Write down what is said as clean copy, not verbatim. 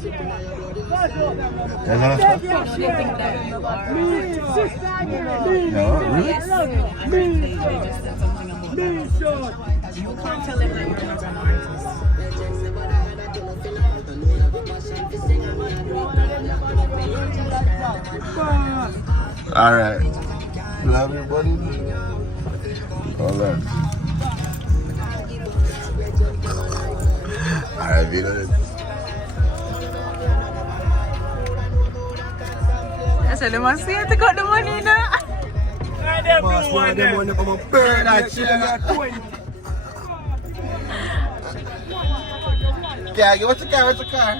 There's other stuff? No, really? Yes. I heard they just said something about that. You can't tell them that you're not an artist. Alright. Love you, buddy. Hold on. Alright, be done. I said, they must see to got the money now. Boss, one of them want to come and burn that shit. Yeah, what's the car? What's the car?